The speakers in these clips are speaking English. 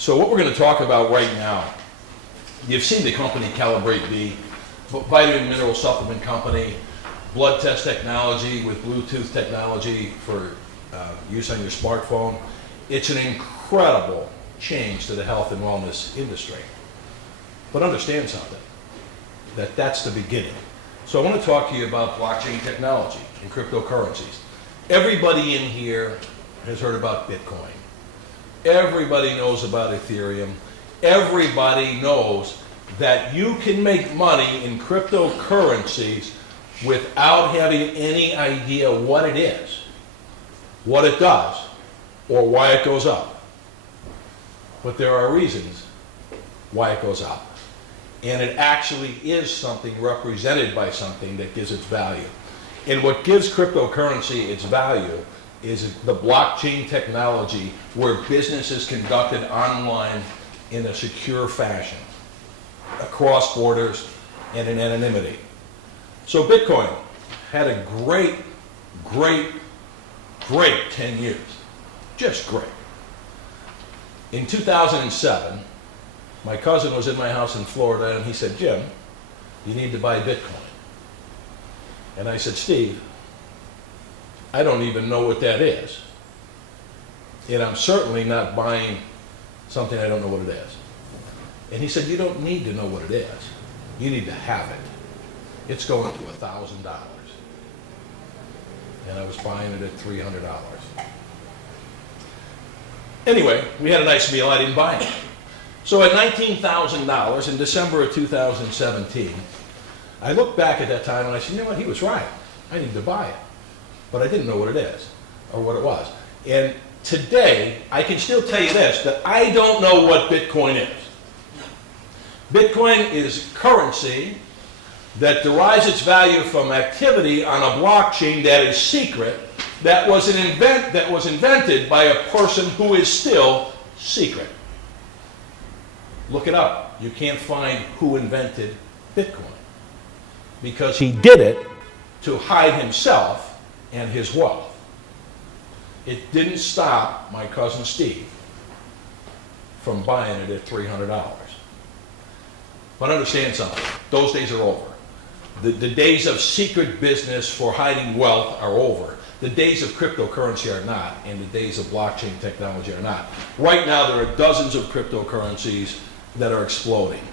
So what we're going to talk about right now, you've seen the company Calibrate V, vitamin mineral supplement company, blood test technology with Bluetooth technology for use on your smartphone. It's an incredible change to the health and wellness industry. But understand something, that's the beginning. So I want to talk to you about blockchain technology and cryptocurrencies. Everybody in here has heard about Bitcoin. Everybody knows about Ethereum. Everybody knows that you can make money in cryptocurrencies without having any idea what it is, what it does, or why it goes up. But there are reasons why it goes up. And it actually is something represented by something that gives its value. And what gives cryptocurrency its value is the blockchain technology where business is conducted online in a secure fashion, across borders and in anonymity. So Bitcoin had a great 10 years, just great. In 2007, my cousin was in my house in Florida and he said, "Jim, you need to buy Bitcoin." And I said, "Steve, I don't even know what that is. And I'm certainly not buying something I don't know what it is." And he said, "You don't need to know what it is. You need to have it. It's going to $1,000. And I was buying it at $300. Anyway, we had a nice meal. I didn't buy it. So at $19,000 in December of 2017, I looked back at that time and I said, "You know what? He was right. I need to buy it." But I didn't know what it is or what it was. And today, I can still tell you this, that I don't know what Bitcoin is. Bitcoin is currency that derives its value from activity on a blockchain that is secret, that was invented by a person who is still secret. Look it up. You can't find who invented Bitcoin because he did it to hide himself and his wealth. It didn't stop my cousin Steve from buying it at $300. But understand something, those days are over. The days of secret business for hiding wealth are over. The days of cryptocurrency are not, and the days of blockchain technology are not. Right now there are dozens of cryptocurrencies that are exploding.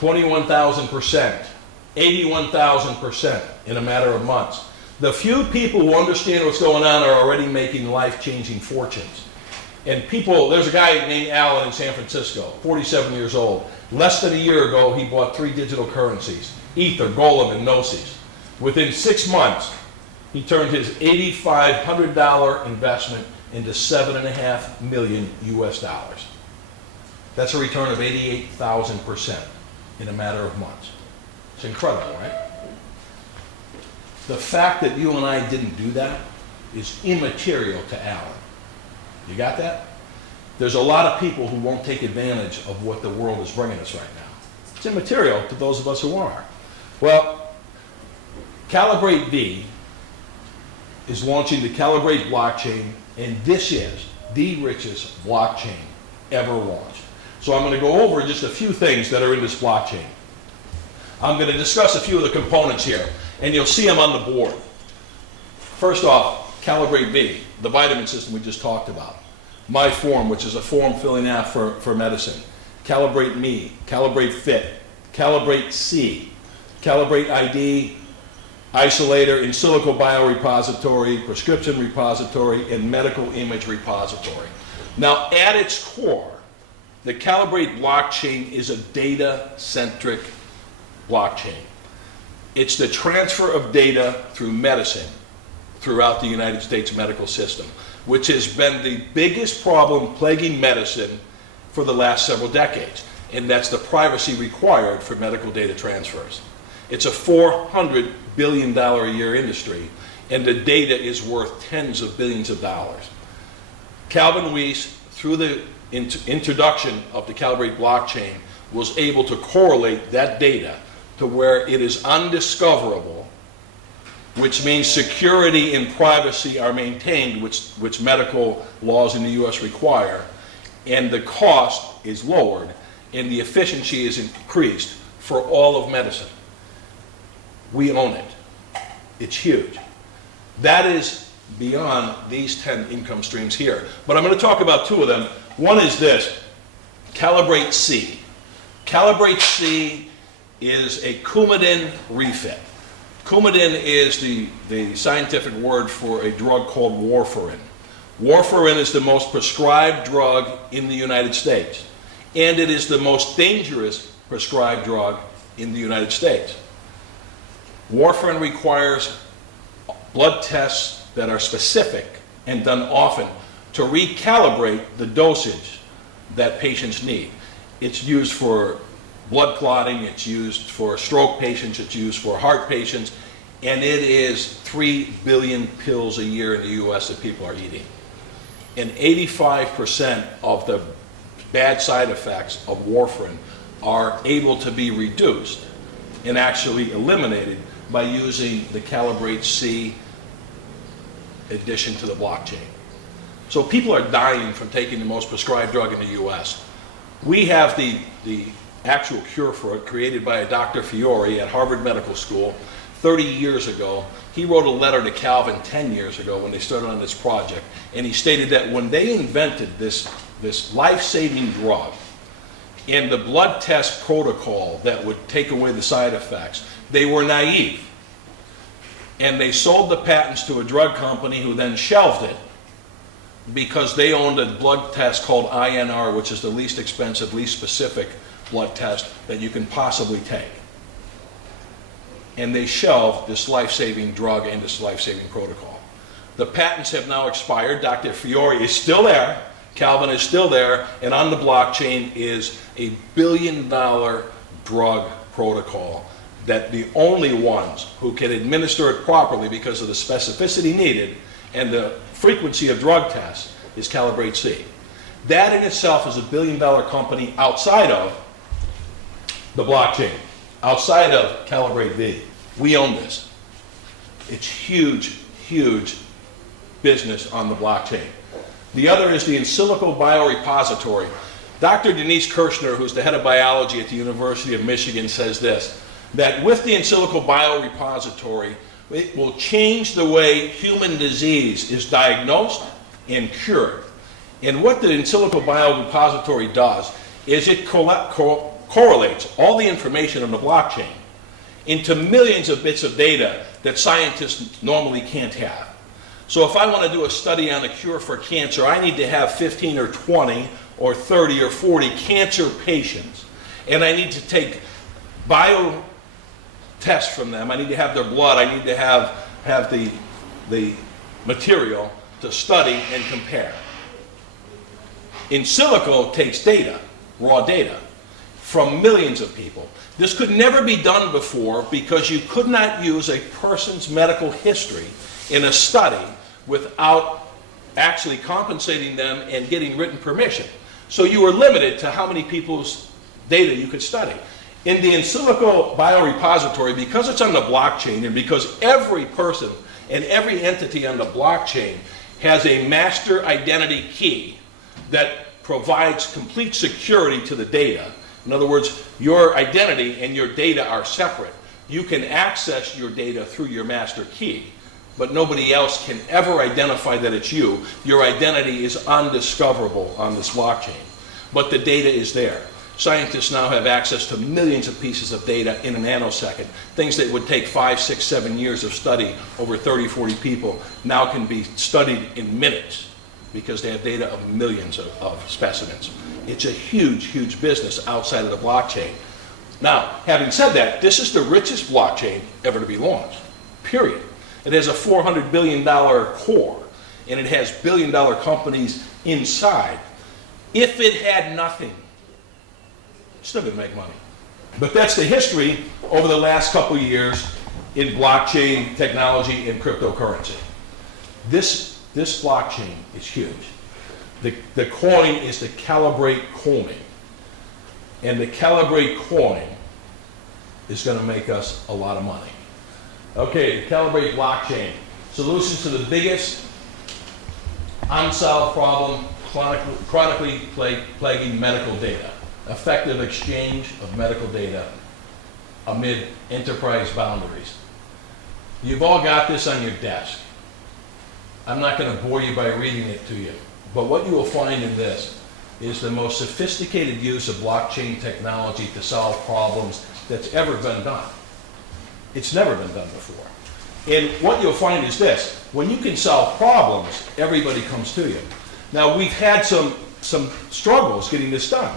21,000%, 81,000% in a matter of months. The few people who understand what's going on are already making life-changing fortunes. And people, there's a guy named Alan in San Francisco, 47 years old. Less than a year ago, he bought 3 digital currencies, Ether, Golem, and Gnosis. Within 6 months, he turned his $8,500 investment into $7.5 million US. That's a return of 88,000% in a matter of months. It's incredible, right? The fact that you and I didn't do that is immaterial to Alan. You got that? There's a lot of people who won't take advantage of what the world is bringing us right now. It's immaterial to those of us who are. Well, Calibrate V is launching the Calibrate blockchain, and this is the richest blockchain ever launched. So I'm going to go over just a few things that are in this blockchain. I'm going to discuss a few of the components here, and you'll see them on the board. First off, Calibrate V, the vitamin system we just talked about. My Form, which is a form filling app for medicine. Calibrate Me, Calibrate Fit, Calibrate C, Calibrate ID, Isolator, In Silico Biorepository, Prescription Repository, and Medical Image Repository. Now, at its core, the Calibrate blockchain is a data-centric blockchain. It's the transfer of data through medicine throughout the United States medical system, which has been the biggest problem plaguing medicine for the last several decades, and that's the privacy required for medical data transfers. It's a $400 billion a year industry, and the data is worth tens of billions of dollars. Calvin Weiss, through the introduction of the Calibrate blockchain, was able to correlate that data to where it is undiscoverable, which means security and privacy are maintained, which medical laws in the US require, and the cost is lowered, and the efficiency is increased for all of medicine. We own it. It's huge. That is beyond these 10 income streams here. But I'm going to talk about two of them. One is this, Calibrate C. Calibrate C is a Coumadin refit. Coumadin is the scientific word for a drug called warfarin. Warfarin is the most prescribed drug in the United States, and it is the most dangerous prescribed drug in the United States. Warfarin requires blood tests that are specific and done often to recalibrate the dosage that patients need. It's used for blood clotting, it's used for stroke patients, it's used for heart patients, and it is 3 billion pills a year in the US that people are eating. And 85% of the bad side effects of warfarin are able to be reduced and actually eliminated by using the Calibrate C addition to the blockchain. So people are dying from taking the most prescribed drug in the US. We have the actual cure for it created by a Dr. Fiore at Harvard Medical School 30 years ago. He wrote a letter to Calvin 10 years ago when they started on this project, and he stated that when they invented this life-saving drug and the blood test protocol that would take away the side effects, they were naive. And they sold the patents to a drug company who then shelved it because they owned a blood test called INR, which is the least expensive, least specific blood test that you can possibly take. And they shelved this life-saving drug and this life-saving protocol. The patents have now expired. Dr. Fiore is still there. Calvin is still there. And on the blockchain is a $1 billion drug protocol that the only ones who can administer it properly because of the specificity needed and the frequency of drug tests is Calibrate C. That in itself is a $1 billion company outside of the blockchain, outside of Calibrate V. We own this. It's huge, huge business on the blockchain. The other is the in silico biorepository. Dr. Denise Kirshner, who's the head of biology at the University of Michigan, says this, that with the in silico biorepository, it will change the way human disease is diagnosed and cured. And what the in silico biorepository does is it correlates all the information on the blockchain into millions of bits of data that scientists normally can't have. So if I want to do a study on a cure for cancer, I need to have 15 or 20 or 30 or 40 cancer patients, and I need to take bio tests from them. I need to have their blood. I need to have the material to study and compare. In silico takes data, raw data, from millions of people. This could never be done before because you could not use a person's medical history in a study without actually compensating them and getting written permission. So you were limited to how many people's data you could study. In the in silico biorepository, because it's on the blockchain and because every person and every entity on the blockchain has a master identity key that provides complete security to the data. In other words, your identity and your data are separate. You can access your data through your master key, but nobody else can ever identify that it's you. Your identity is undiscoverable on this blockchain, but the data is there. Scientists now have access to millions of pieces of data in a nanosecond. Things that would take 5, 6, 7 years of study over 30, 40 people now can be studied in minutes because they have data of millions of specimens. It's a huge, huge business outside of the blockchain. Now, having said that, this is the richest blockchain ever to be launched, period. It has a $400 billion core, and it has billion-dollar companies inside. If it had nothing, it's still going to make money. But that's the history over the last couple of years in blockchain technology and cryptocurrency. This blockchain is huge. The coin is the Calibrate coin. And the Calibrate coin is going to make us a lot of money. Okay, the Calibrate blockchain. Solutions to the biggest unsolved problem, chronically plaguing medical data, effective exchange of medical data amid enterprise boundaries. You've all got this on your desk. I'm not going to bore you by reading it to you, but what you will find in this is the most sophisticated use of blockchain technology to solve problems that's ever been done. It's never been done before. And what you'll find is this: when you can solve problems, everybody comes to you. Now, we've had some struggles getting this done.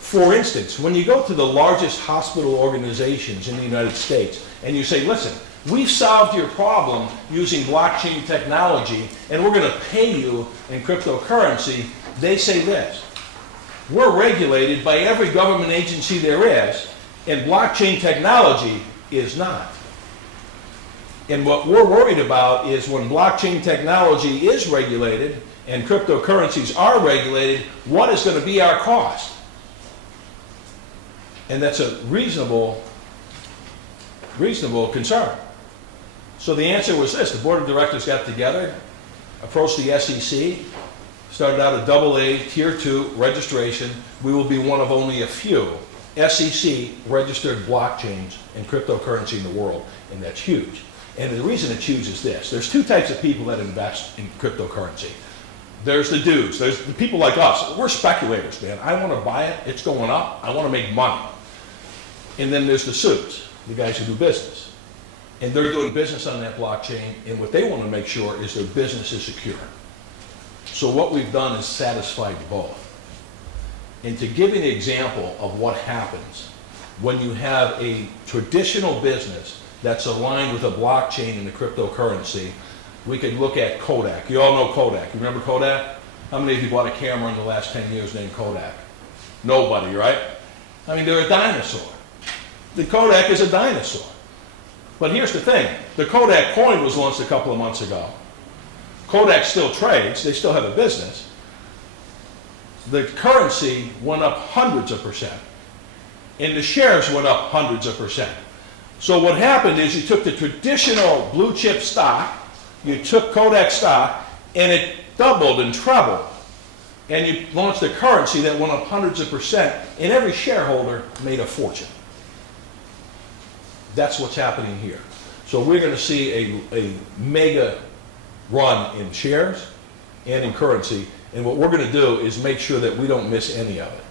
For instance, when you go to the largest hospital organizations in the United States and you say, listen, we've solved your problem using blockchain technology and we're going to pay you in cryptocurrency, they say this: we're regulated by every government agency there is, and blockchain technology is not. And what we're worried about is when blockchain technology is regulated and cryptocurrencies are regulated, what is going to be our cost? And that's a reasonable concern. So the answer was this: the board of directors got together, approached the SEC, started out a AA Tier 2 registration. We will be one of only a few SEC registered blockchains and cryptocurrency in the world, and that's huge. And the reason it's huge is this: there's two types of people that invest in cryptocurrency. There's the dudes, there's the people like us. We're speculators, man. I want to buy it, it's going up, I want to make money. And then there's the suits, the guys who do business. And they're doing business on that blockchain, and what they want to make sure is their business is secure. So what we've done is satisfied both. And to give you an example of what happens when you have a traditional business that's aligned with a blockchain and a cryptocurrency, we could look at Kodak. You all know Kodak. You remember Kodak? How many of you bought a camera in the last 10 years named Kodak? Nobody, right? I mean, they're a dinosaur. The Kodak is a dinosaur. But here's the thing: the Kodak coin was launched a couple of months ago. Kodak still trades, they still have a business. The currency went up hundreds of percent, and the shares went up hundreds of percent. So what happened is you took the traditional blue chip stock, you took Kodak stock, and it doubled and trebled. And you launched a currency that went up hundreds of percent, and every shareholder made a fortune. That's what's happening here. So we're going to see a mega run in shares and in currency, and what we're going to do is make sure that we don't miss any of it.